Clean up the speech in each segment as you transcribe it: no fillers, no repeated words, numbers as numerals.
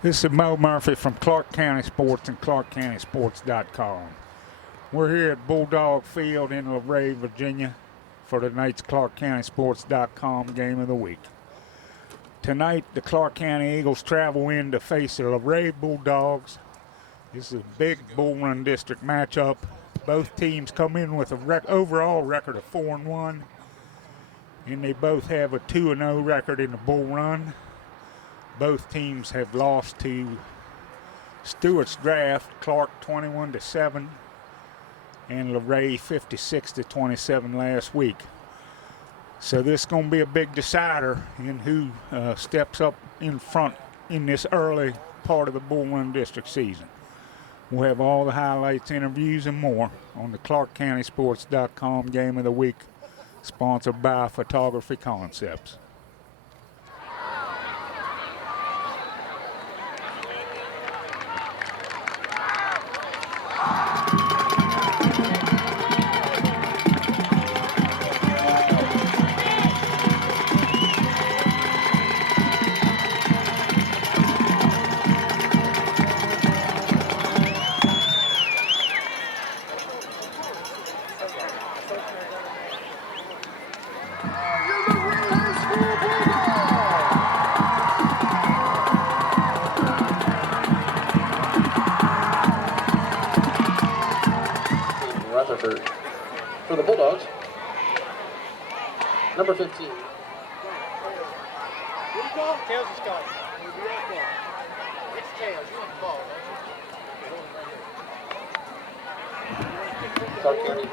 This is Mo Murphy from Clarke County Sports and ClarkeCountySports.com. We're here at Bulldog Field in Luray, Virginia for tonight's ClarkeCountySports.com game of the week. Tonight, the Clarke County Eagles travel in to face the Luray Bulldogs. This is a big Bull Run District matchup. Both teams come in with an overall record of 4-1, and they both have a 2-0 record in the Bull Run. Both teams have lost to Stewart's Draft, Clarke 21-7, and Luray 56-27 last week. So this is going to be a big decider in who steps up in front in this early part of the Bull Run District season. We'll have all the highlights, interviews, and more on the ClarkeCountySports.com Game of the Week, sponsored by Photography Concepts. For the Bulldogs, number 15. Tails is going. It's Tails. You want the ball, don't you? Clarke County.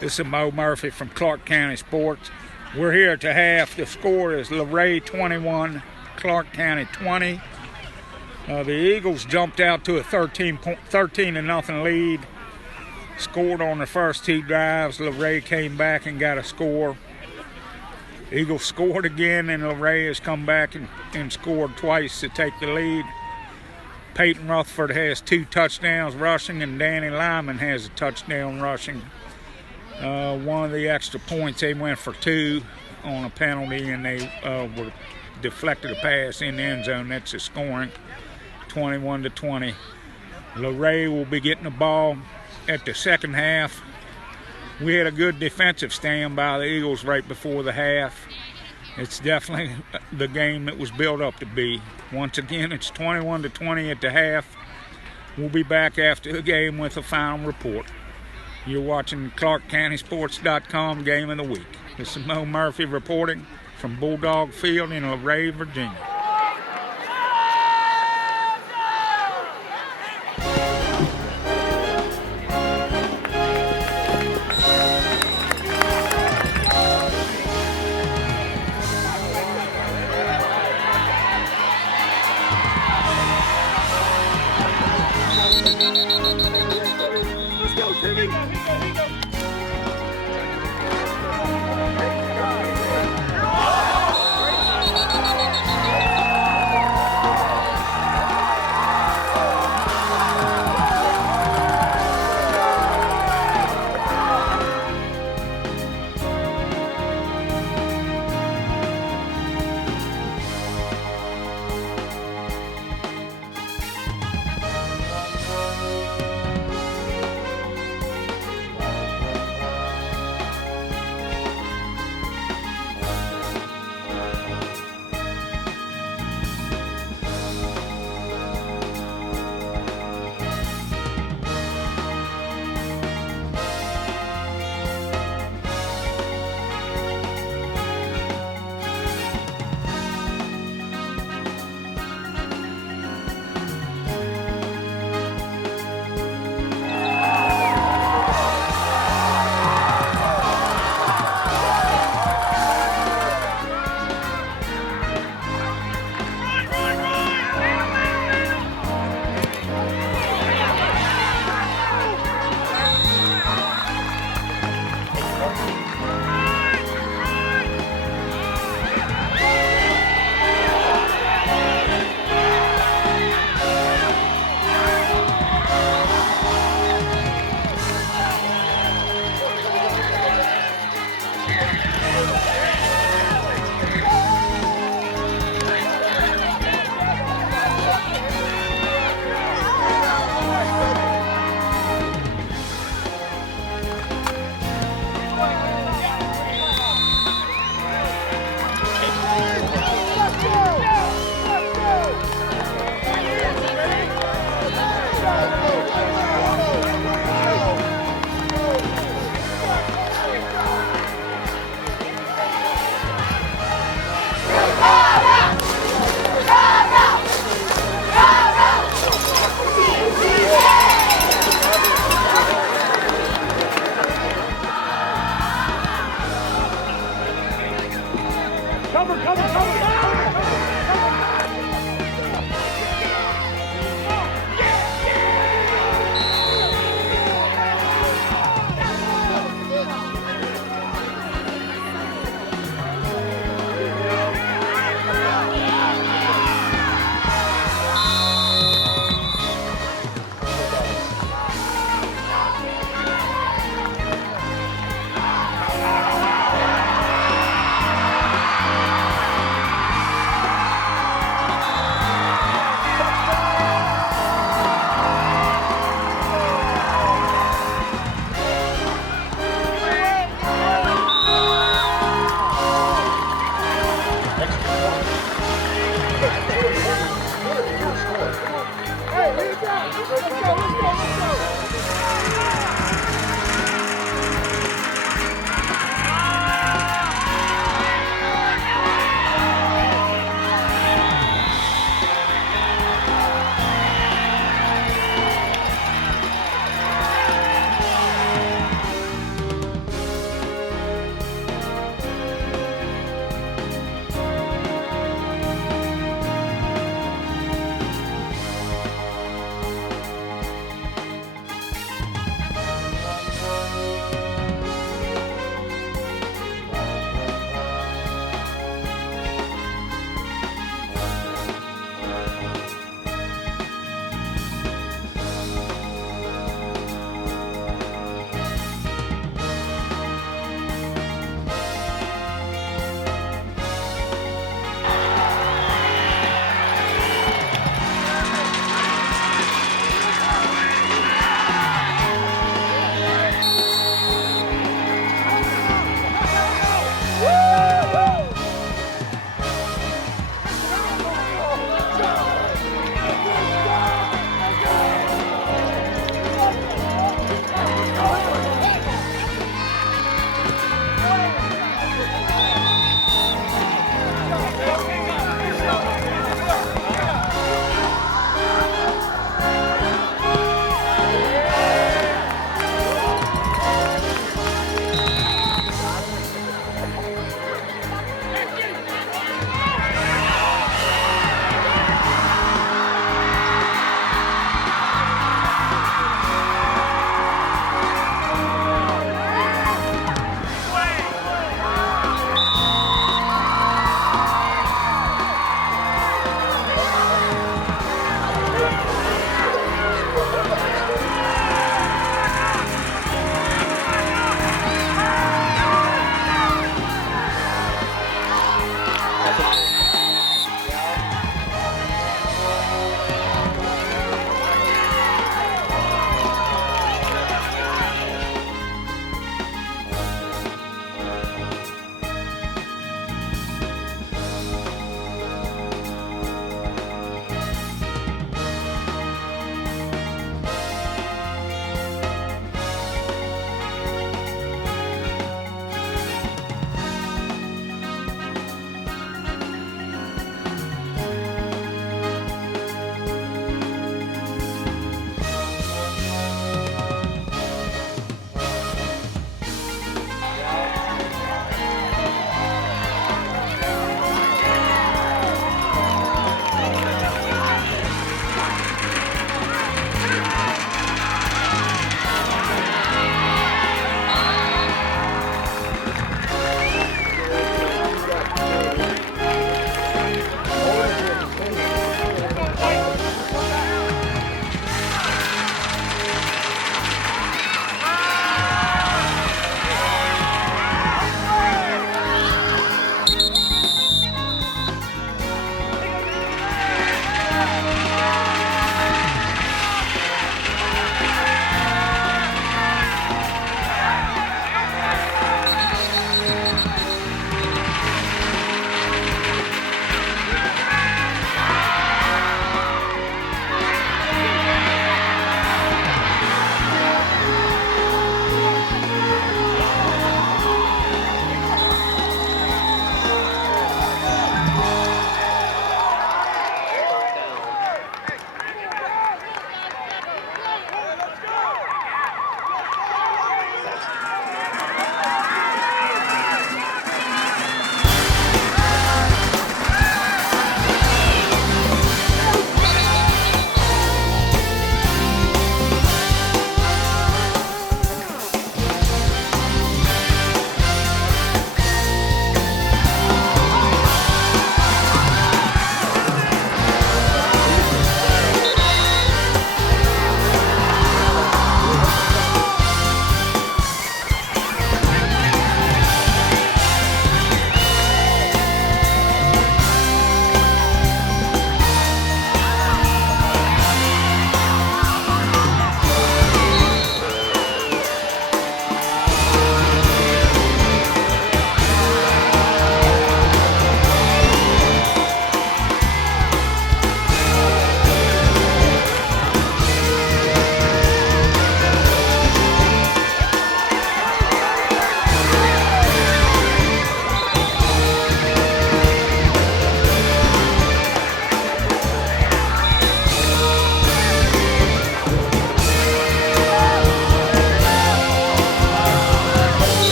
This is Mo Murphy from Clarke County Sports. We're here at the half. The score is Luray 21, Clarke County 20. The Eagles jumped out to a 13-0 lead. Scored on the first two drives. Luray came back and got a score. Eagles scored again, and Luray has come back and scored twice to take the lead. Peyton Rutherford has 2 touchdowns rushing, and Danny Lyman has a touchdown rushing. One of the extra points, they went for 2 on a penalty, and they were deflected a pass in the end zone. That's the scoring, 21-20. Luray will be getting the ball at the second half. We had a good defensive stand by the Eagles right before the half. It's definitely the game that was built up to be. Once again, it's 21-20 at the half. We'll be back after the game with a final report. You're watching ClarkeCountySports.com Game of the Week. This is Mo Murphy reporting from Bulldog Field in Luray, Virginia.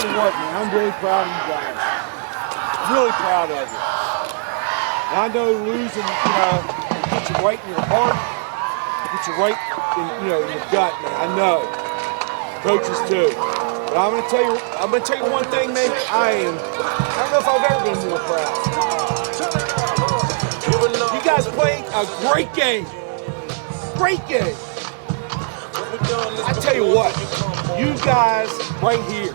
tell you what, man, I'm really proud of you guys. Really proud of you. And I know losing, it gets you right in your heart, gets you right in, in your gut, man. I know. Coaches too. But I'm gonna tell you one thing, man. I don't know if I've ever been more proud. You guys played a great game. Great game. I tell you what, you guys right here,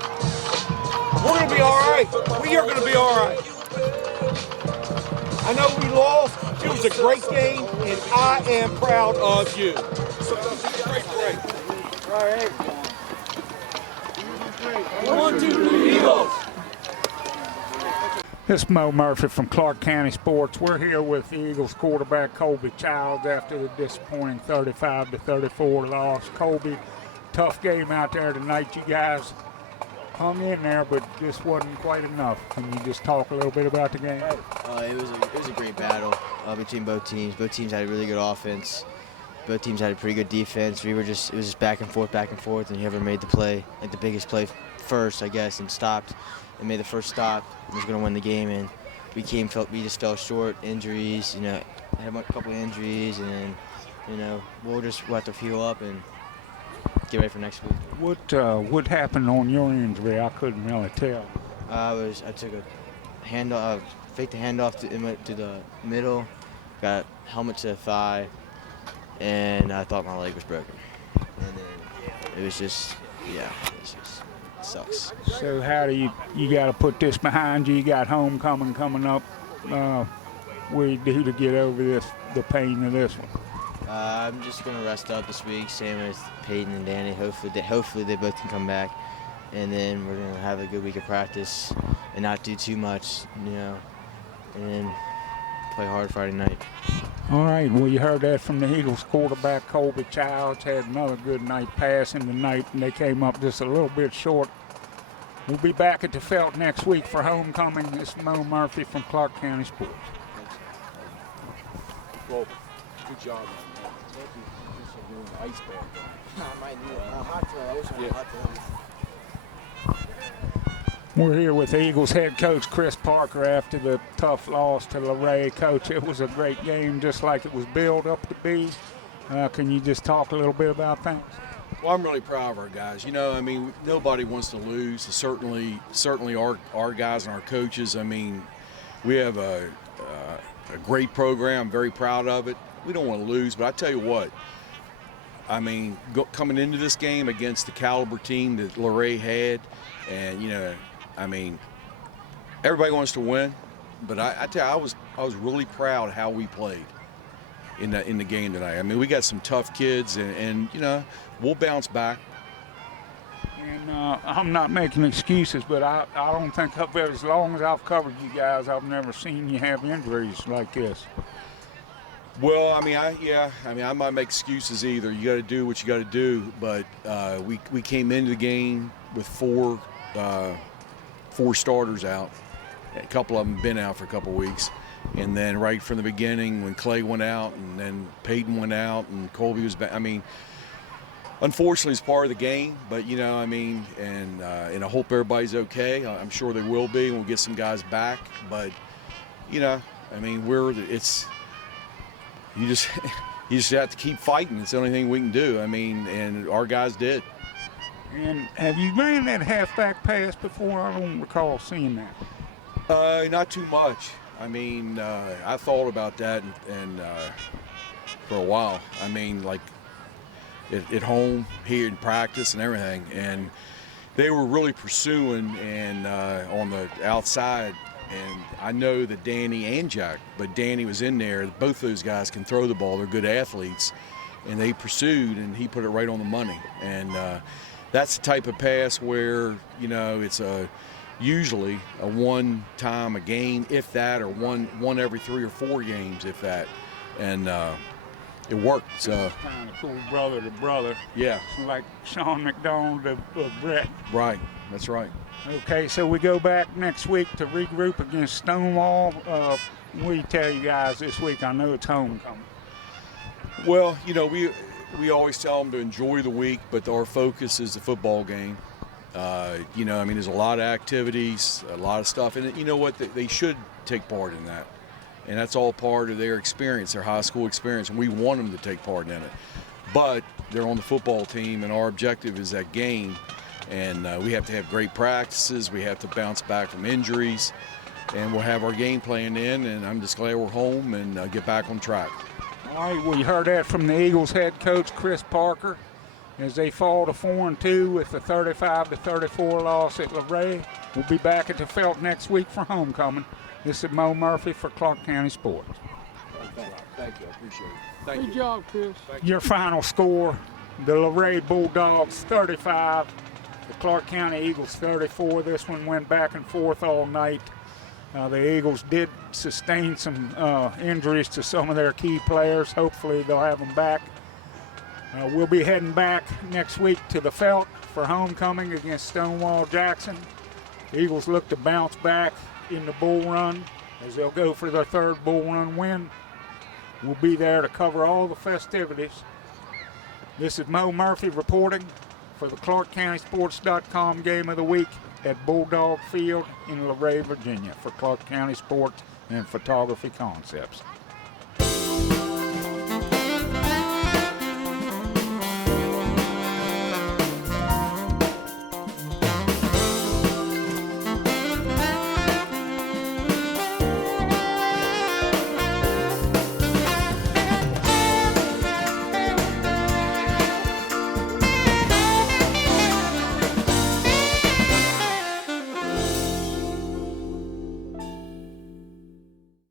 we're going to be all right. We are going to be all right. I know we lost. It was a great game, and I am proud of you. Great break. All right. 1, 2, 3, Eagles. This is Mo Murphy from Clarke County Sports. We're here with the Eagles quarterback Colby Childs after the disappointing 35-34 loss. Colby, tough game out there tonight. You guys hung in there, but just wasn't quite enough. Can you just talk a little bit about the game? It was a great battle between both teams. Both teams had a really good offense. Both teams had a pretty good defense. It was just back and forth, and whoever made the play, like the biggest play first, I guess, and stopped and made the first stop was going to win the game. And we just fell short. Injuries, had a couple of injuries, and we'll have to heal up and get ready for next week. What happened on your injury? I couldn't really tell. I took a handoff, faked the handoff to the middle, got helmet to the thigh, and I thought my leg was broken. And then it just sucks. So how do you got to put this behind you? You got homecoming coming up. What do you do to get over the pain of this one? I'm just gonna rest up this week, same as Peyton and Danny. Hopefully they both can come back, and then we're gonna have a good week of practice and not do too much, and then play hard Friday night. All right, well, you heard that from the Eagles quarterback, Colby Childs. Had another good night passing tonight, and they came up just a little bit short. We'll be back at the Felt next week for homecoming. This is Mo Murphy from Clarke County Sports. Well, good job, man. Ice bag. I might need a hot tub. We're here with Eagles head coach Chris Parker after the tough loss to Luray. Coach, it was a great game, just like it was billed up to be. Can you just talk a little bit about things? Well, I'm really proud of our guys. Nobody wants to lose. Certainly our guys and our coaches. We have a great program. I'm very proud of it. We don't want to lose, but I tell you what. Coming into this game against the caliber team that Luray had, and everybody wants to win, but I tell you, I was really proud how we played in the game tonight. We got some tough kids, and we'll bounce back. And I'm not making excuses, but I don't think as long as I've covered you guys, I've never seen you have injuries like this. Well, I might make excuses either. You got to do what you got to do, but we came into the game with four starters out. A couple of them been out for a couple of weeks, and then right from the beginning, when Clay went out, and then Peyton went out, and Colby was back. Unfortunately, it's part of the game, but and I hope everybody's okay. I'm sure they will be, and we'll get some guys back. But you just have to keep fighting. It's the only thing we can do. And our guys did. And have you ran that halfback pass before? I don't recall seeing that. Not too much. I thought about that and for a while. At home, here in practice and everything. And they were really pursuing and on the outside. And I know that Danny and Jack, but Danny was in there. Both those guys can throw the ball. They're good athletes. And they pursued, and he put it right on the money. And that's the type of pass where, it's usually a one time a game, if that, or one every 3 or 4 games, if that. And it worked. So kind of cool, brother to brother. Yeah. It's like Sean McDonald to Brett. Right. That's right. Okay, so we go back next week to regroup against Stonewall. What do you tell you guys this week? I know it's homecoming. Well, we always tell them to enjoy the week, but our focus is the football game. You know, I mean, there's a lot of activities, a lot of stuff, and you know what? They should take part in that, and that's all part of their experience, their high school experience, and we want them to take part in it. But they're on the football team, and our objective is that game, and we have to have great practices. We have to bounce back from injuries, and we'll have our game plan in, and I'm just glad we're home and get back on track. All right, we heard that from the Eagles head coach, Chris Parker, as they fall to 4-2 with the 35-34 loss at Luray. We'll be back at the Felt next week for homecoming. This is Mo Murphy for Clarke County Sports. Thank you. I appreciate it. Thank Good you. job, Chris. Your final score, the Luray Bulldogs 35, the Clarke County Eagles 34. This one went back and forth all night. The Eagles did sustain some injuries to some of their key players. Hopefully they'll have them back. We'll be heading back next week to the Felt for homecoming against Stonewall Jackson. The Eagles look to bounce back in the Bull Run as they'll go for their third Bull Run win. We'll be there to cover all the festivities. This is Mo Murphy reporting for the ClarkeCountySports.com Game of the Week at Bulldog Field in Luray, Virginia for Clarke County Sports and Photography Concepts.